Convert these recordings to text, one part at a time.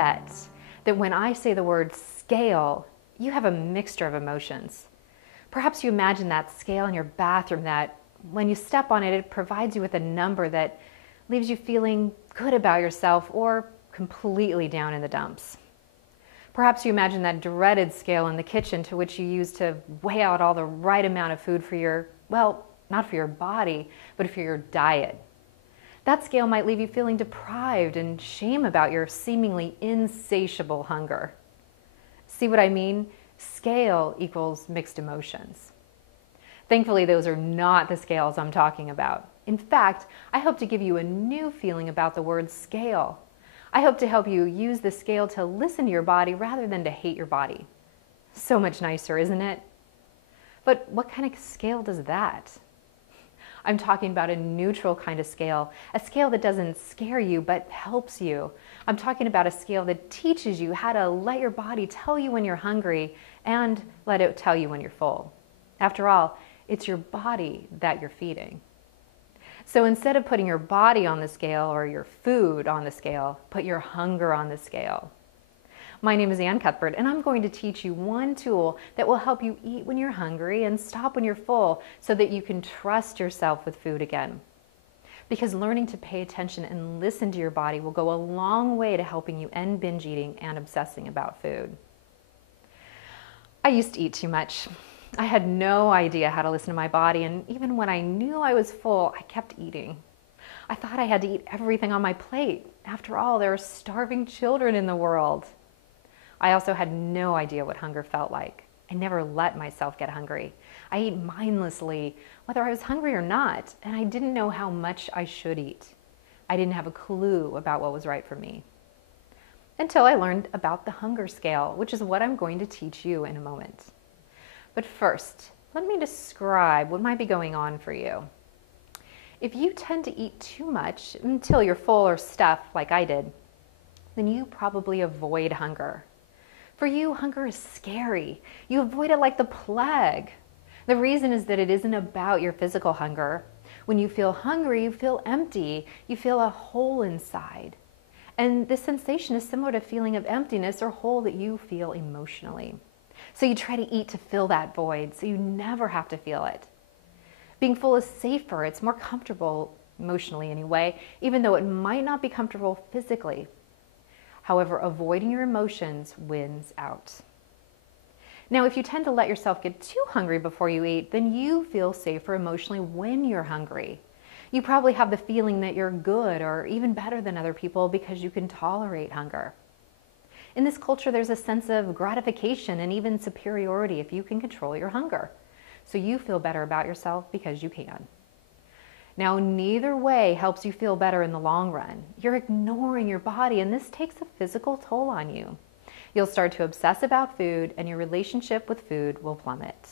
bet that when I say the word scale, you have a mixture of emotions. Perhaps you imagine that scale in your bathroom that when you step on it, it provides you with a number that leaves you feeling good about yourself or completely down in the dumps. Perhaps you imagine that dreaded scale in the kitchen to which you use to weigh out all the right amount of food for your, well, not for your body, but for your diet. That scale might leave you feeling deprived and shame about your seemingly insatiable hunger. See what I mean? Scale equals mixed emotions. Thankfully, those are not the scales I'm talking about. In fact, I hope to give you a new feeling about the word scale. I hope to help you use the scale to listen to your body rather than to hate your body. So much nicer, isn't it? But what kind of scale does that? I'm talking about a neutral kind of scale, a scale that doesn't scare you but helps you. I'm talking about a scale that teaches you how to let your body tell you when you're hungry and let it tell you when you're full. After all, it's your body that you're feeding. So instead of putting your body on the scale or your food on the scale, put your hunger on the scale. My name is Cuthbert, and I'm going to teach you one tool that will help you eat when you're hungry and stop when you're full so that you can trust yourself with food again. Because learning to pay attention and listen to your body will go a long way to helping you end binge eating and obsessing about food. I used to eat too much. I had no idea how to listen to my body, and even when I knew I was full, I kept eating. I thought I had to eat everything on my plate. After all, there are starving children in the world. I also had no idea what hunger felt like. I never let myself get hungry. I ate mindlessly, whether I was hungry or not, and I didn't know how much I should eat. I didn't have a clue about what was right for me. Until I learned about the hunger scale, which is what I'm going to teach you in a moment. But first, let me describe what might be going on for you. If you tend to eat too much until you're full or stuffed like I did, then you probably avoid hunger. For you, hunger is scary. You avoid it like the plague. The reason is that it isn't about your physical hunger. When you feel hungry, you feel empty. You feel a hole inside. And this sensation is similar to a feeling of emptiness or hole that you feel emotionally. So you try to eat to fill that void so you never have to feel it. Being full is safer. It's more comfortable, emotionally anyway, even though it might not be comfortable physically. However, avoiding your emotions wins out. Now, if you tend to let yourself get too hungry before you eat, then you feel safer emotionally when you're hungry. You probably have the feeling that you're good or even better than other people because you can tolerate hunger. In this culture, there's a sense of gratification and even superiority if you can control your hunger. So you feel better about yourself because you can. Now, neither way helps you feel better in the long run. You're ignoring your body, and this takes a physical toll on you. You'll start to obsess about food, and your relationship with food will plummet.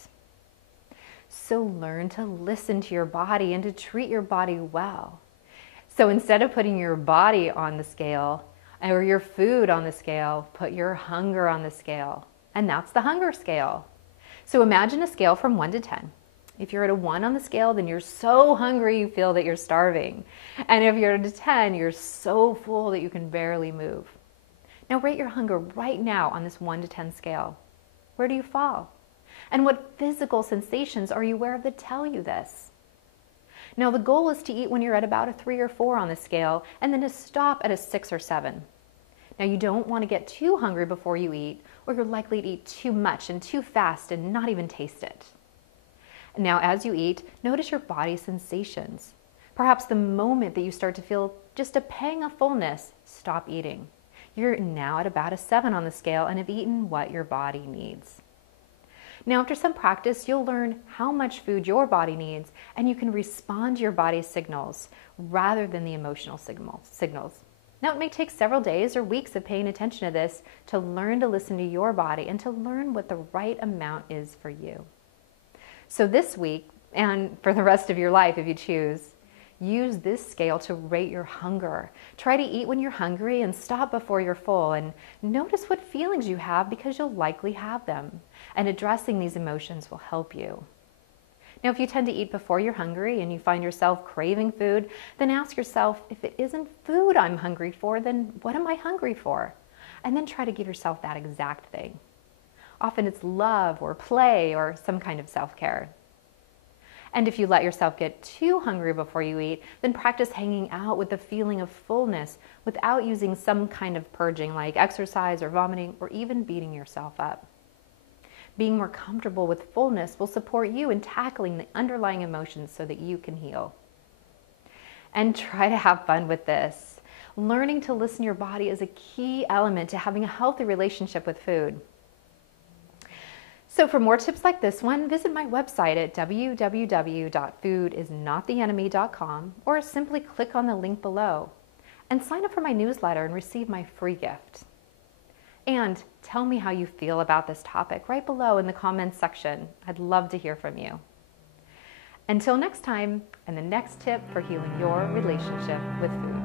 So learn to listen to your body and to treat your body well. So instead of putting your body on the scale or your food on the scale, put your hunger on the scale. And that's the hunger scale. So imagine a scale from 1 to 10. If you're at a 1 on the scale, then you're so hungry you feel that you're starving. And if you're at a 10, you're so full that you can barely move. Now rate your hunger right now on this 1 to 10 scale. Where do you fall? And what physical sensations are you aware of that tell you this? Now the goal is to eat when you're at about a 3 or 4 on the scale, and then to stop at a 6 or 7. Now you don't want to get too hungry before you eat, or you're likely to eat too much and too fast and not even taste it. Now as you eat, notice your body's sensations. Perhaps the moment that you start to feel just a pang of fullness, stop eating. You're now at about a 7 on the scale and have eaten what your body needs. Now after some practice, you'll learn how much food your body needs, and you can respond to your body's signals rather than the emotional signals. Now it may take several days or weeks of paying attention to this to learn to listen to your body and to learn what the right amount is for you. So this week, and for the rest of your life if you choose, use this scale to rate your hunger. Try to eat when you're hungry and stop before you're full, and notice what feelings you have because you'll likely have them. And addressing these emotions will help you. Now, if you tend to eat before you're hungry and you find yourself craving food, then ask yourself, if it isn't food I'm hungry for, then what am I hungry for? and then try to give yourself that exact thing. Often it's love or play or some kind of self-care. And if you let yourself get too hungry before you eat, then practice hanging out with the feeling of fullness without using some kind of purging like exercise or vomiting or even beating yourself up. Being more comfortable with fullness will support you in tackling the underlying emotions so that you can heal. And try to have fun with this. Learning to listen to your body is a key element to having a healthy relationship with food. So for more tips like this one, visit my website at www.foodisnotttheenemy.com or simply click on the link below and sign up for my newsletter and receive my free gift. And tell me how you feel about this topic right below in the comments section. I'd love to hear from you. Until next time, and the next tip for healing your relationship with food.